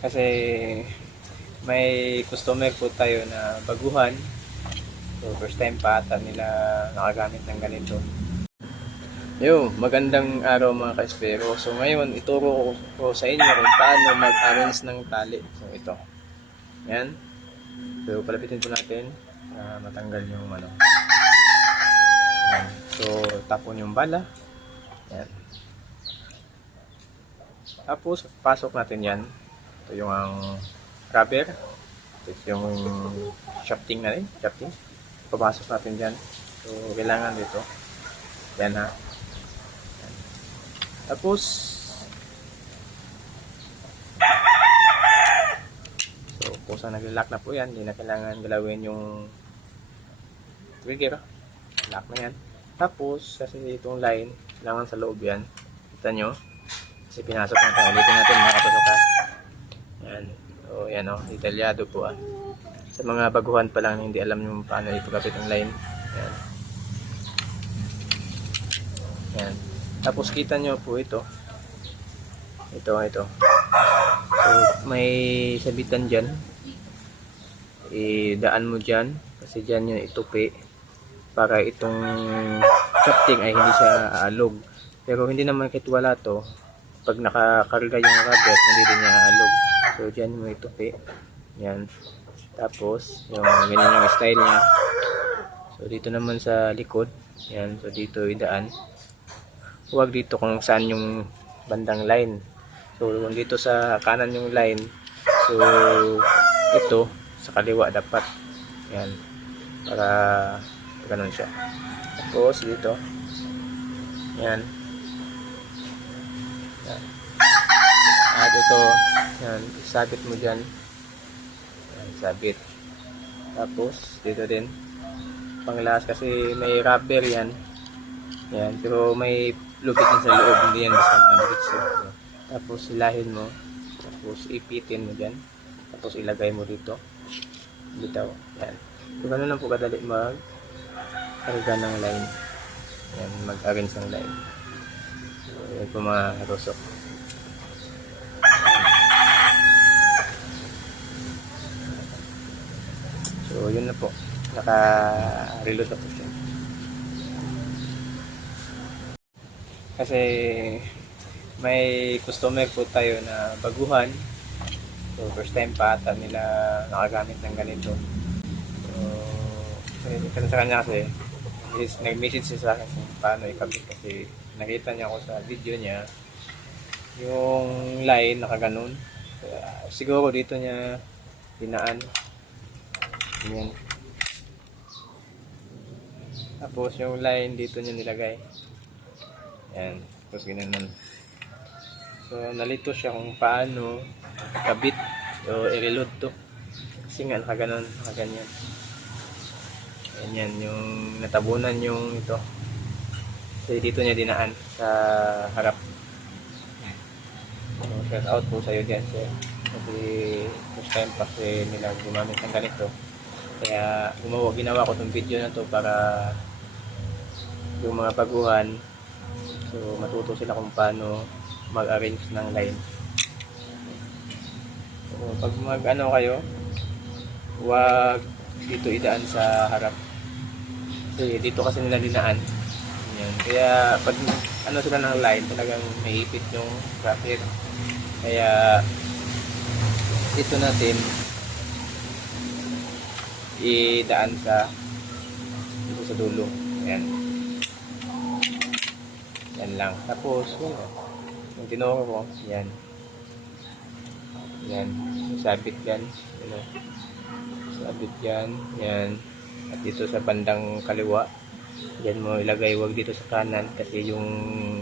Kasi may customer po tayo na baguhan. So first time pa ata nila nakagamit ng ganito. Yo, magandang araw mga ka-espero. So ngayon, ituro ko, sa inyo kung paano mag-arrange ng tali. So ito. Yan. So palapitin po natin na matanggal yung ano. So tapon yung bala. Yan. Tapos pasok natin yan. Ito yung ang rubber. Ito yung shafting na rin. Shafting. Papasok natin dyan. So kailangan dito. Yan ha. Tapos, so kung saan nag-lock na po yan, hindi na kailangan galawin yung trigger. Lock na yan. Tapos, kasi itong line, kailangan sa loob yan. Kita nyo? Kasi pinasok natin. Ulitin natin mga kapasukan. Yan. So, yan o. Detalyado po ah. Sa mga baguhan pa lang hindi alam yung paano ipagkapit ang line. Yan. Yan. Tapos kita nyo po ito. Ito, ito. So, may sabitan dyan. Idaan mo dyan. Kasi dyan yung itupi. Para itong shafting ay hindi siya aalog. Pero hindi naman kahit wala to. Pag nakakarga yung rubber, hindi din niya aalog. So, dyan mo itupi. Yan. Tapos, yung ganyan yung style niya. So, dito naman sa likod. Yan. So, dito idaan huwag dito kung saan yung bandang line. So, kung dito sa kanan yung line, so, ito, sa kaliwa dapat. Yan. Para, ganun siya. Tapos, dito. Yan. Yan. At ito, yan, sabit mo dyan. Yan, sabit. Tapos, dito din. Panglas kasi may rubber yan. Yan, pero may lupit din sa loob, hindi yan basta mga diretso. Tapos silahin mo, tapos ipitin mo dyan, tapos ilagay mo dito. Bitaw, yan. So, ganun lang po kadali mag karga ng line. Yan, mag-arrange ng line. So, yan po mga rosok. So, yun na po. Naka-reload na po siya. Kasi may customer po tayo na baguhan. So, first time pa ata nila nakagamit ng ganito. So, kasi sa kanya kasi, is, nag-message siya sa akin kung paano ikabit kasi nakita niya ako sa video niya yung line nakaganon. Kaya, siguro dito niya dinaan. Ganyan. Tapos yung line dito niya nilagay. Yan. Tapos ginanon. So, nalito siya kung paano kabit o i-reload to. Kasi nga nakaganon, nakaganyan. Yan yan, yung natabunan yung ito. Kasi dito niya dinaan sa harap. So, shout out po sa'yo dyan, sir. Kasi first time pa kasi nila gumamit ng ganito. Kaya gumawa, ginawa ko tong video na to para yung mga baguhan So, matuto sila kung paano mag-arrange ng line. So, pag mag-ano kayo, huwag dito idaan sa harap. Kasi dito kasi nila dinaan. Yan. Kaya pag ano sila ng line, talagang may ipit yung bracket. Kaya ito natin idaan sa dito sa dulo. Ayan. Yan lang. Tapos, yun. Yung tinuro ko, yan. Yan. Sabit yan. Yan. Sabit yan. Yan. At dito sa bandang kaliwa, yan mo ilagay. Huwag dito sa kanan kasi yung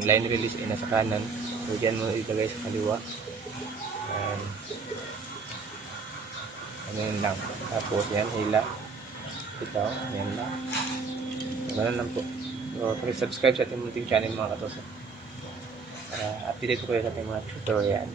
line release ay nasa kanan. So, yan mo ilagay sa kaliwa. Yan. Yun lang. Tapos, yan. Hila. Ito. Yan lang. Ganun lang po. So, subscribe sa ating munting channel mga katosa. Para update ko kayo sa ating mga tutorial.